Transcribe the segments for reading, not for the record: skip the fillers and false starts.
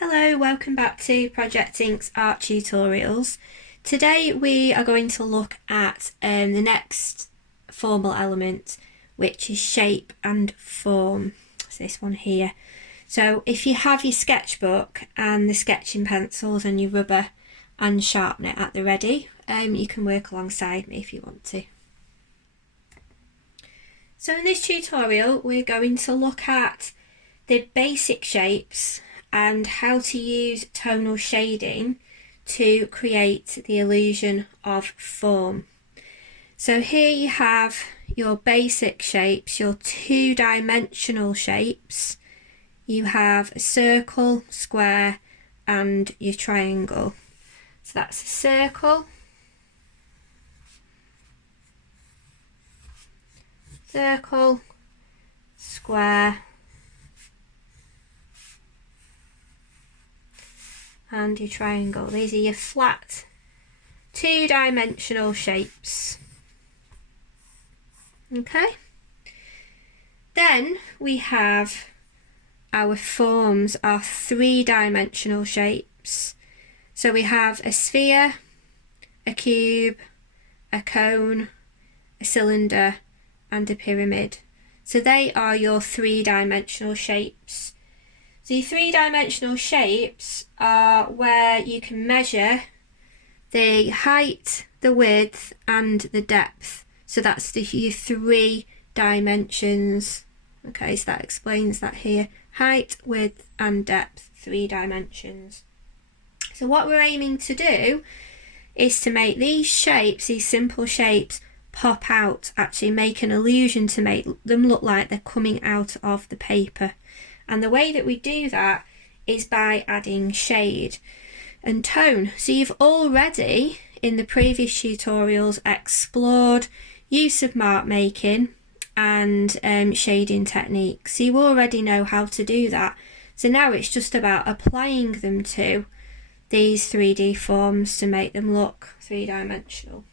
Hello, welcome back to Project Ink's art tutorials. Today we are going to look at the next formal element, which is shape and form. It's this one here. So if you have your sketchbook and the sketching pencils and your rubber and sharpener at the ready, you can work alongside me if you want to. So in this tutorial we're going to look at the basic shapes and how to use tonal shading to create the illusion of form. So here you have your basic shapes, your two-dimensional shapes. You have a circle, square and your triangle. So that's a circle, circle, square and your triangle. These are your flat two-dimensional shapes. Okay, then we have our forms, our three-dimensional shapes. So we have a sphere, a cube, a cone, a cylinder and a pyramid. So they are your three-dimensional shapes. So your three-dimensional shapes are where you can measure the height, the width and the depth. So that's your three dimensions. Okay, so that explains that here. Height, width and depth, 3 dimensions. So what we're aiming to do is to make these shapes, these simple shapes, pop out, actually make an illusion to make them look like they're coming out of the paper. And the way that we do that is by adding shade and tone. So you've already, in the previous tutorials, explored use of mark making and shading techniques. So you already know how to do that. So now it's just about applying them to these 3D forms to make them look three-dimensional.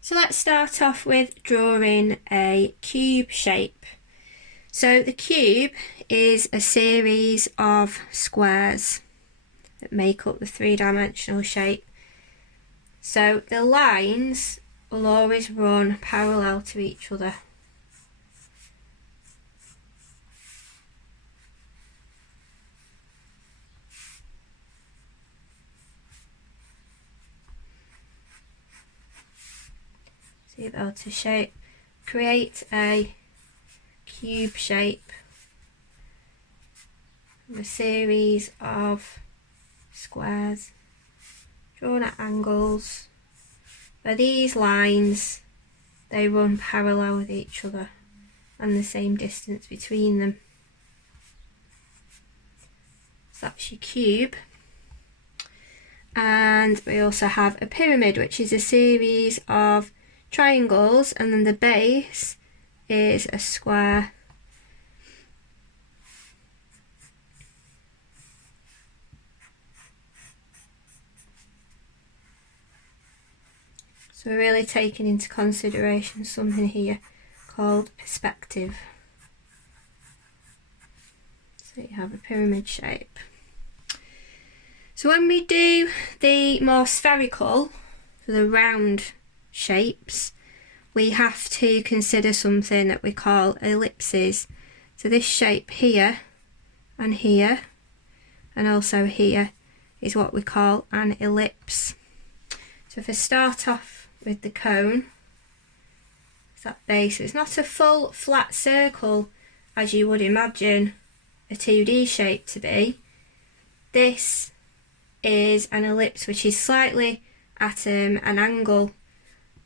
So let's start off with drawing a cube shape. So the cube is a series of squares that make up the three-dimensional shape. So the lines will always run parallel to each other. So you'll be able to create a cube shape from a series of squares drawn at angles where these lines, they run parallel with each other and the same distance between them. So that's your cube. And we also have a pyramid, which is a series of triangles, and then the base is a square. So we're really taking into consideration something here called perspective. So you have a pyramid shape. So when we do the more spherical, the round shapes, we have to consider something that we call ellipses. So this shape here and here and also here is what we call an ellipse. So if I start off with the cone, it's that base. It's not a full flat circle as you would imagine a 2D shape to be. This is an ellipse which is slightly at an angle,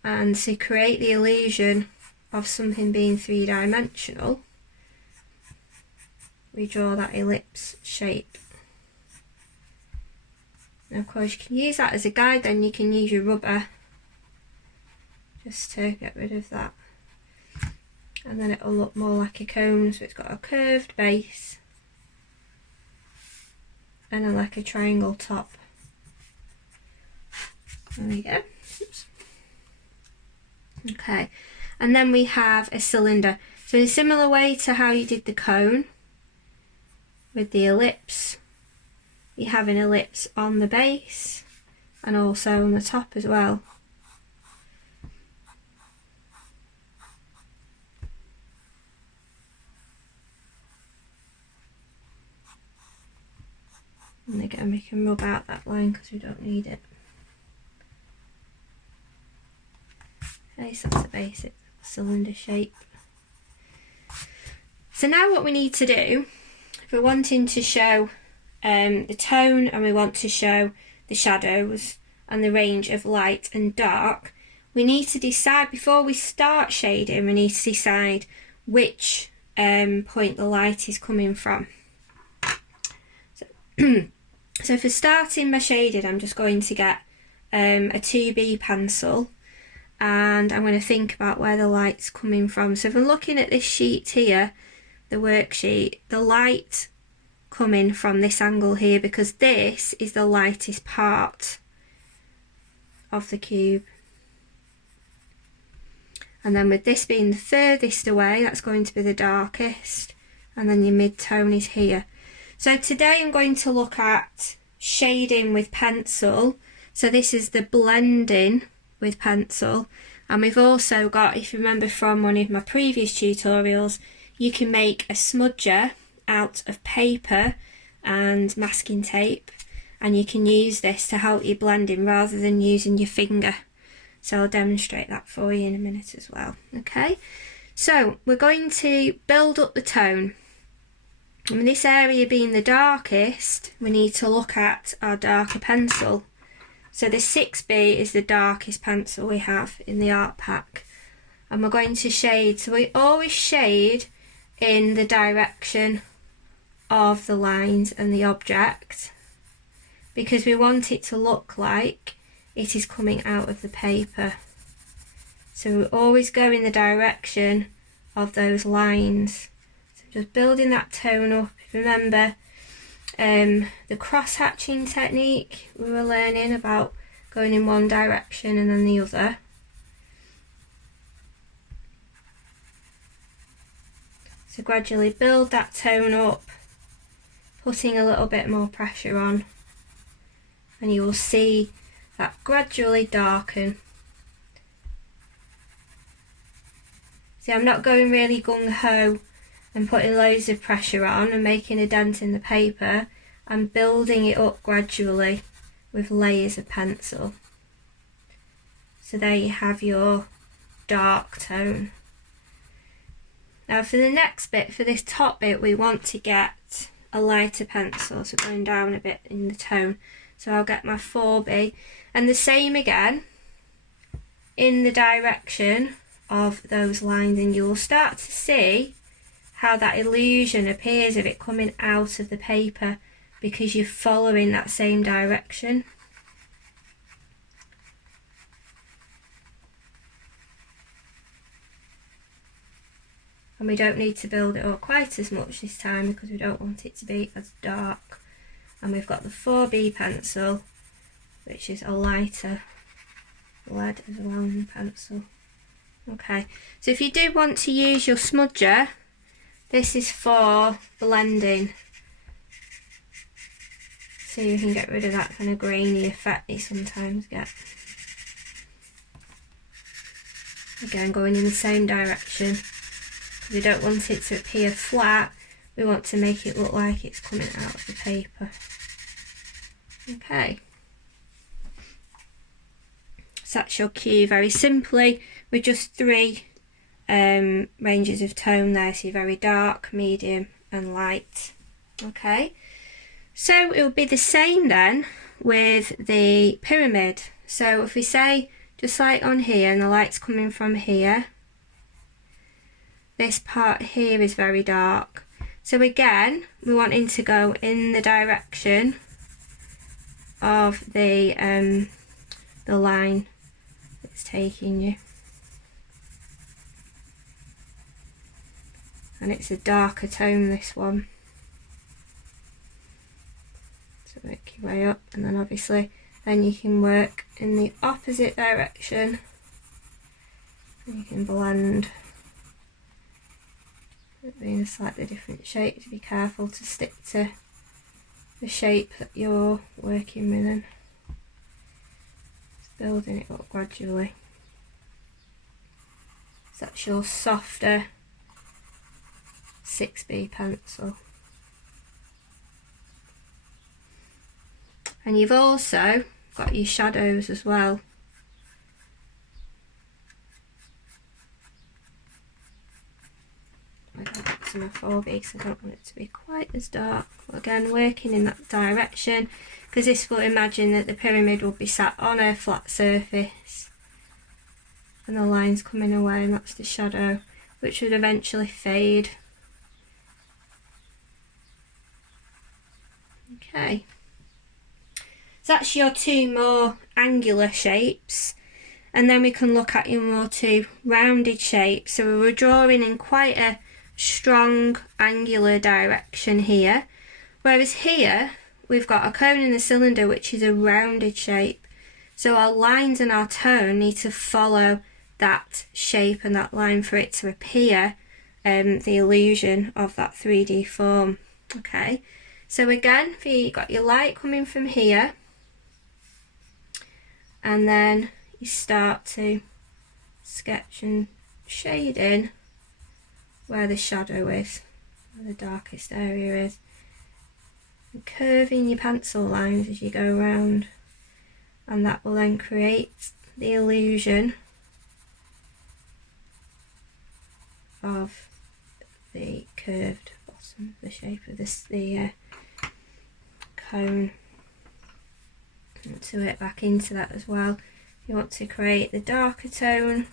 and to create the illusion of something being three-dimensional, we draw that ellipse shape. And of course you can use that as a guide, then you can use your rubber just to get rid of that, and then it'll look more like a cone. So it's got a curved base and then like a triangle top. There we go. Oops. Okay, and then we have a cylinder. So in a similar way to how you did the cone, with the ellipse, you have an ellipse on the base and also on the top as well. And again, we can rub out that line because we don't need it. Okay, so that's the basic cylinder shape. So now what we need to do, if we're wanting to show the tone and we want to show the shadows and the range of light and dark, we need to decide, before we start shading, we need to decide which point the light is coming from. So for starting my shading, I'm just going to get a 2B pencil, and I'm going to think about where the light's coming from. So if I'm looking at this sheet here, the worksheet, the light coming from this angle here, because this is the lightest part of the cube. And then with this being the furthest away, that's going to be the darkest, and then your mid-tone is here. So today I'm going to look at shading with pencil. So this is the blending with pencil. And we've also got, if you remember from one of my previous tutorials, you can make a smudger out of paper and masking tape. And you can use this to help you blending rather than using your finger. So I'll demonstrate that for you in a minute as well. Okay, so we're going to build up the tone. And this area being the darkest, we need to look at our darker pencil. So the 6B is the darkest pencil we have in the art pack. And we're going to shade, so we always shade in the direction of the lines and the object, because we want it to look like it is coming out of the paper. So we always go in the direction of those lines. Just building that tone up. Remember the cross-hatching technique we were learning about, going in one direction and then the other. So gradually build that tone up, putting a little bit more pressure on, and you will see that gradually darken. See, I'm not going really gung-ho and putting loads of pressure on and making a dent in the paper. I'm building it up gradually with layers of pencil. So there you have your dark tone. Now for the next bit, for this top bit, we want to get a lighter pencil, so going down a bit in the tone. So I'll get my 4B, and the same again in the direction of those lines, and you'll start to see how that illusion appears of it coming out of the paper because you're following that same direction. And we don't need to build it up quite as much this time because we don't want it to be as dark. And we've got the 4B pencil, which is a lighter lead as well in the pencil. Okay, so if you do want to use your smudger, this is for blending, so you can get rid of that kind of grainy effect you sometimes get. Again, going in the same direction. We don't want it to appear flat, we want to make it look like it's coming out of the paper. Okay. So that's your cue, very simply, with just 3 ranges of tone there, so very dark, medium and light. Okay, so it will be the same then with the pyramid. So if we say, just like on here, and the light's coming from here, this part here is very dark. So again, we're wanting to go in the direction of the line that's taking you. And it's a darker tone, this one. So work your way up, and then obviously then you can work in the opposite direction and you can blend being a slightly different shape, to be careful to stick to the shape that you're working with and just building it up gradually. So that's your softer 6B pencil. And you've also got your shadows as well. I got back to my 4B because I don't want it to be quite as dark. Again, working in that direction, because this will imagine that the pyramid will be sat on a flat surface and the line's coming away, and that's the shadow, which would eventually fade. Okay, so that's your two more angular shapes, and then we can look at your more two rounded shapes. So we're drawing in quite a strong angular direction here, whereas here we've got a cone and a cylinder, which is a rounded shape. So our lines and our tone need to follow that shape and that line for it to appear the illusion of that 3D form. Okay, so again, you've got your light coming from here, and then you start to sketch and shade in where the shadow is, where the darkest area is, and curving your pencil lines as you go around, and that will then create the illusion of the curved bottom, the shape of the cone. And to it back into that as well. You want to create the darker tone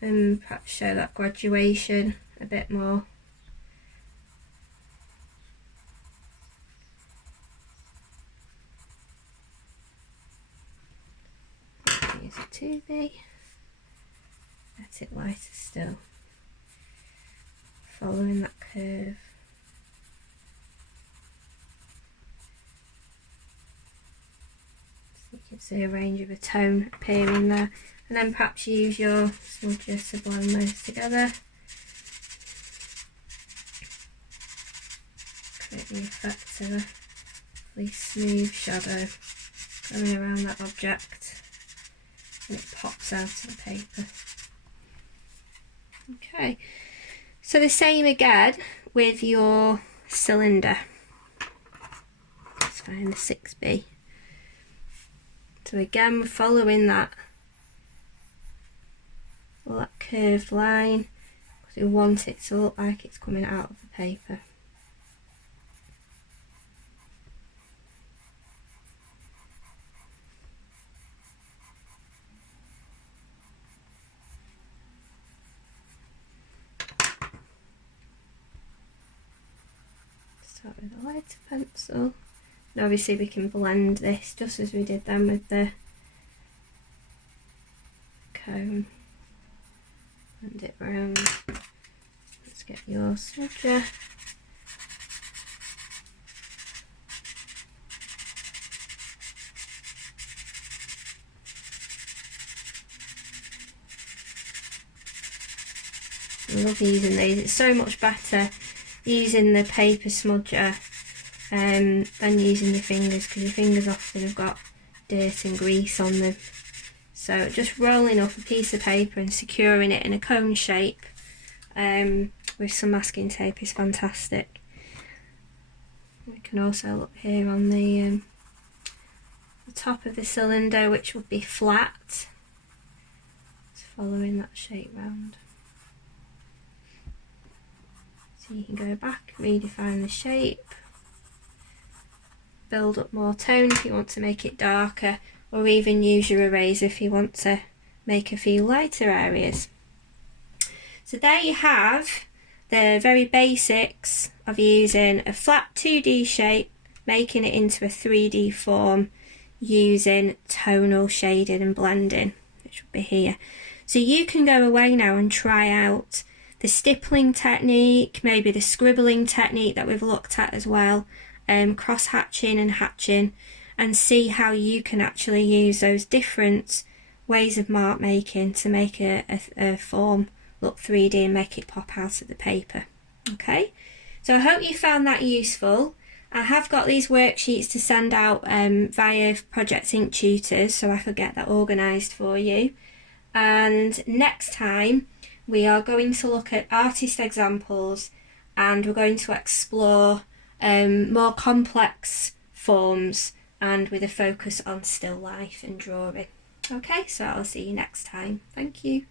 and perhaps show that graduation a bit more. Use a 2B, let it lighter still, following that curve. So you can see a range of a tone appearing there, and then perhaps use your smudger to blend those together. Create the effect of a really smooth shadow going around that object, and it pops out of the paper. Okay, so the same again with your cylinder. Let's find the 6B. So again, we're following that curved line, because we want it to look like it's coming out of the paper. Start with a lighter pencil, and obviously we can blend this just as we did then with the cone. Blend it round. Let's get your smudger. I love using these. It's so much better using the paper smudger than using your fingers, because your fingers often have got dirt and grease on them. So just rolling up a piece of paper and securing it in a cone shape with some masking tape is fantastic. We can also look here on the top of the cylinder, which would be flat. Just following that shape round. So you can go back, redefine the shape, build up more tone if you want to make it darker, or even use your eraser if you want to make a few lighter areas. So there you have the very basics of using a flat 2D shape, making it into a 3D form using tonal shading and blending, which will be here. So you can go away now and try out the stippling technique, maybe the scribbling technique that we've looked at as well, cross hatching and hatching, and see how you can actually use those different ways of mark making to make a form look 3D and make it pop out of the paper. Okay, so I hope you found that useful. I have got these worksheets to send out via Project Sync Tutors, so I could get that organised for you. And next time we are going to look at artist examples, and we're going to explore more complex forms and with a focus on still life and drawing. Okay, so I'll see you next time. Thank you.